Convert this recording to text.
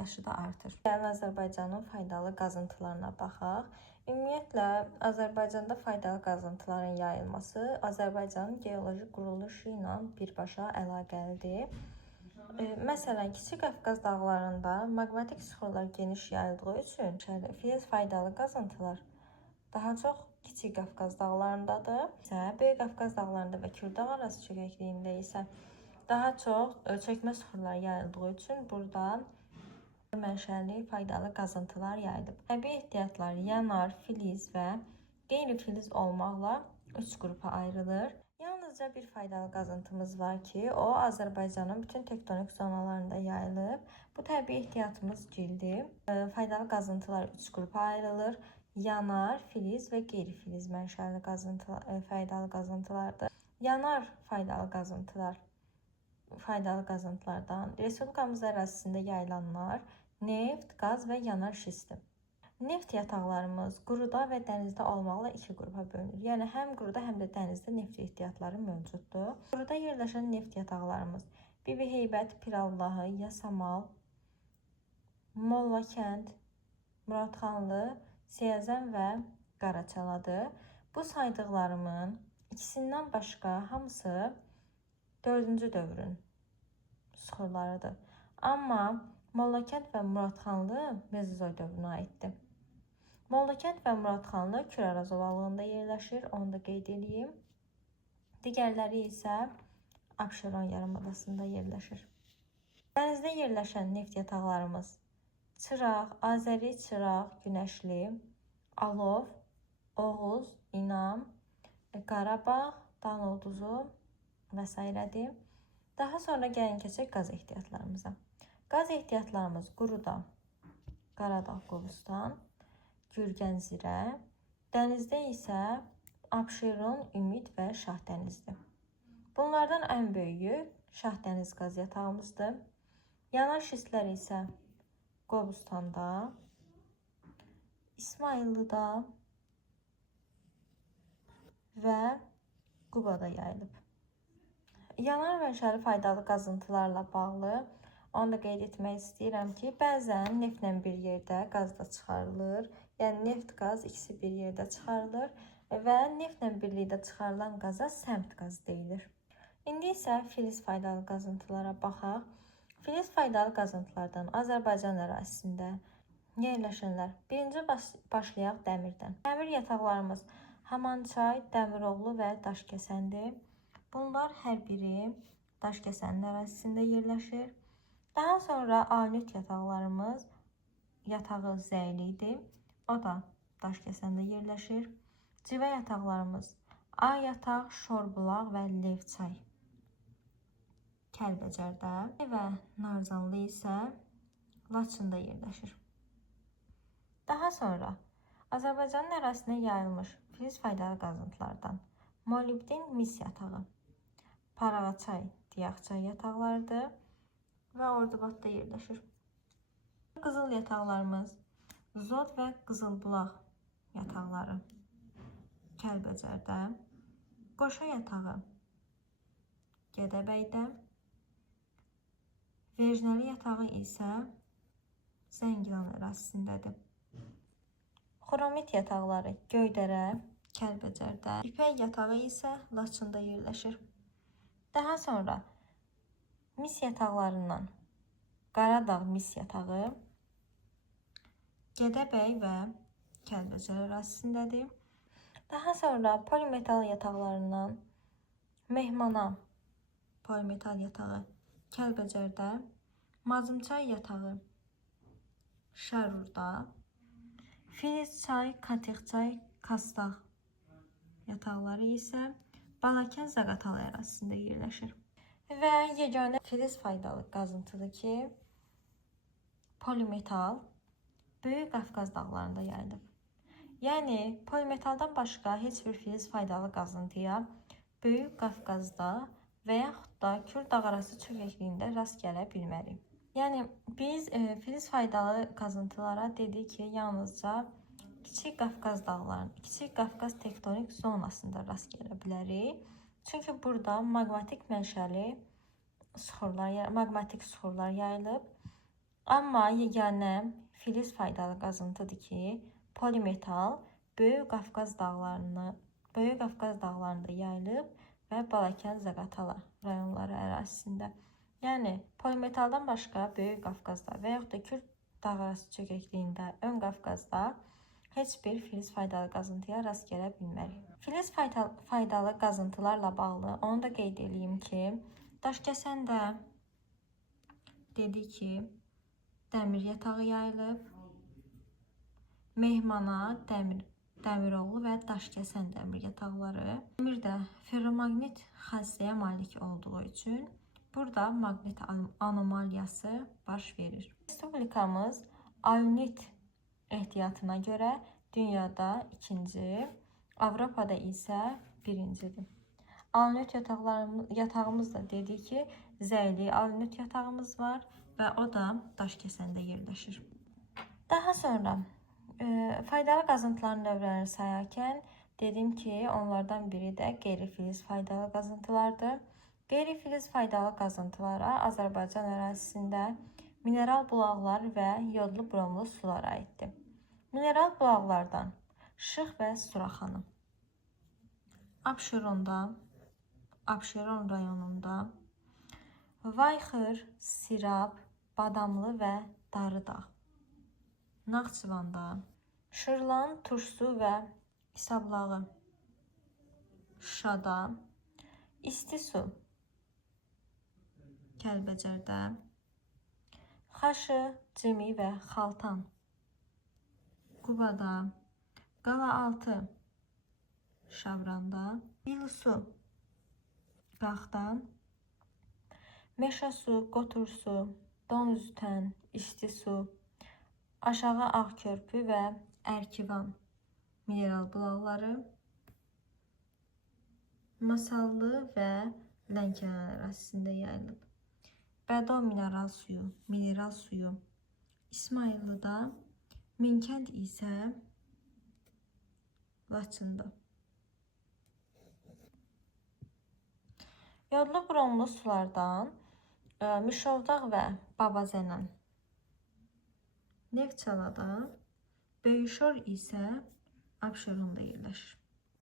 yaşı da artır. Yəni Azərbaycanın faydalı qazıntılarına baxaq. Ümumiyyətlə Azərbaycanda faydalı qazıntıların yayılması Azərbaycanın geoloji quruluşu ilə birbaşa əlaqəlidir. Məsələn, Kiçik Qafqaz dağlarında maqmatik süxurlar geniş yayıldığı üçün filiz faydalı qazıntılar daha çox Kiçik Qafqaz dağlarındadır. Böyük Qafqaz dağlarında və Kürdağ arası çökəkliyində isə daha çox çökmə süxurlar yayıldığı üçün burada mənşəli faydalı qazıntılar yayılıb. Təbii ehtiyatlar yanar, filiz və qeyri-filiz olmaqla 3 qrupa ayrılır. Yalnızca bir faydalı qazıntımız var ki, o Azərbaycanın bütün tektonik zonalarında yayılıb. Bu təbii ehtiyatımız gildir. Faydalı qazıntılar 3 qrupa ayrılır. Yanar, filiz və qeyri-filiz mənşəli faydalı qazıntılardır. Yanar faydalı qazıntılardan Respublikamız ərazisində yayılanlar neft, qaz və yanar şisti. Neft yataqlarımız quruda və dənizdə olmaqla 2 qrupa bölünür. Yəni həm quruda, həm də dənizdə neft ehtiyatları mövcuddur. Quruda yerləşən neft yataqlarımız Bibi Heybət, Pirallahı, Yasamal, Mollakənd, Muradxanlı, Siyəzən və Qaraçaladır. Bu saydıqlarımın ikisindən başqa hamısı 4-cü dövrün süxurlarıdır. Amma Mollakənd və Muradxanlı Mezozoy dövrünə aiddir. Mollakənd və Muradxanlı Kür-Araz ovalığında yerləşir, onu da qeyd edeyim. Digərləri isə Abşeron yarımadasında yerləşir. Dənizdə yerləşən neft yataqlarımız Çıraq, Azəri Çıraq, Günəşli, Alov, Oğuz, İnam, Qarabağ, Danoduzu və s. Daha sonra gəlin keçək qaz ehtiyatlarımıza. Qaz ehtiyatlarımız Quruda, Qaradağ, Qobustan, Gürgənzirə, dənizdə isə Abşeron, Ümid və Şahdənizdir. Bunlardan ən böyüyü Şahdəniz qaz yatağımızdır. Yanar şistlər isə Qobustanda, İsmayıllıda və Qubada yayılıb. Yanar mənşəli faydalı qazıntılarla bağlı onu da qeyd etmək istəyirəm ki, bəzən neftlə bir yerdə qaz da çıxarılır. Yəni neft, qaz ikisi bir yerdə çıxarılır və neftlə birlikdə çıxarılan qaza səmt qaz deyilir. İndi isə filiz faydalı qazıntılara baxaq. Filiz faydalı qazıntılardan Azərbaycan ərazisində yerləşənlər. Birinci başlayaq dəmirdən. Dəmir yataqlarımız Hamançay, Dəmiroğlu və Daşkəsəndir. Bunlar hər biri Daşkəsənin ərazisində yerləşir. Daha sonra Anüt yataqlarımız yatağı Zəylidir. O da Daşkəsəndə yerləşir. Civə yataqlarımız A yataq, Şorbulaq və Levçay Kəlbəcərdə və Narzanlı isə Laçında yerləşir. Daha sonra Azərbaycanın ərazisinə yayılmış filiz faydalı qazıntılardan molibdin mis yatağı, Parağaçay, Diyaqçay yataqlarıdır və Ordubadda yerləşir. Qızıl yataqlarımız Zod və Qızılbulaq yataqları Kəlbəcərdə, Qoşa yatağı Gədəbəydə, Vejnəli yatağı isə Zəngilan ərazisindədir. Xromit yataqları Göydərə, Kəlbəcərdə, İpək yatağı isə Laçında yerləşir. Daha sonra mis yataqlarından Qaradağ mis yatağı Gədəbəy və Kəlbəcər ərazisindədir. Daha sonra polimetal yataqlarından Mehmana polimetal yatağı Kəlbəcərdə, Mazımçay yatağı Şərurda, Filizçay, Katexçay, Kastağ yataqları isə Balakən Zaqatal ərazisində yerləşir. Və yeganə filiz faydalı qazıntıdır ki, polimetal Böyük Qafqaz dağlarında yayılıb. Yəni polimetaldan başqa heç bir filiz faydalı qazıntıya Böyük Qafqazda və yaxud da Kürdağ arası çökəkliyində rast gələ bilmərik. Yəni biz filiz faydalı qazıntılara dedik ki, yalnızca Kiçik Qafqaz dağlarının, Kiçik Qafqaz tektonik zonasında rast gələ bilərik. Çünki burada maqmatik mənşəli maqmatik süxurlar yayılıb Amma yeganə filiz faydalı qazıntıdır ki, polimetal Böyük Qafqaz dağlarında yayılıb və Balakən, Zaqatala rayonları ərazisində. Yəni polimetaldan başqa Böyük Qafqazda və yaxud da Kürd dağarası çökəkliyində Ön Qafqazda heç bir filiz faydalı qazıntıya rast gələ bilmərik. Filiz faydalı qazıntılarla bağlı onu da qeyd edeyim ki, Daşkəsəndə dedi ki, dəmir yatağı yayılıb. Mehmana, Dəmiroğlu və Daşkəsən dəmir yataqları. Dəmir də ferromaqnit xassəyə malik olduğu üçün burada maqnit anomaliyası baş verir. Respublikamız alunit ehtiyatına görə dünyada ikinci, Avropada isə birincidir. Alunit yatağımız da dedik ki, zəyli alunit yatağımız var və o da Daşkəsəndə yerləşir. Daha sonra faydalı qazıntıların növlərini sayarkən dedim ki, onlardan biri də qeyri-filiz faydalı qazıntılardır. Qeyri-filiz faydalı qazıntılara Azərbaycan ərazisində mineral bulaqlar və yodlu bromlu sular aiddir. Mineral bulaqlardan Şıx və Suraxanı, Abşeron rayonunda, Vayxır, Sirab, Badamlı və Darıdağ, Naxçıvanda, Şırlan, Tursu və İsablağı, Şuşada, İstisu, Kəlbəcərdə, Xaşı, Cimi və Xaltan, Qubada, Qalaaltı, Şabranda, İlsu, Qaxdan, Meşasu, Qotursu, Donüztən, İstisu, Aşağı Ağkörpü və Ərkivan mineral bulaqları, Masallı və Lənkəran ərazisində yayılıb. Bədo mineral suyu İsmayıllıda, Minkənd isə Laçında. Yodlu bromlu sulardan Mişovdağ və Babazənən, Neftçalada, Böyüşor isə Abşeronda yerləşir.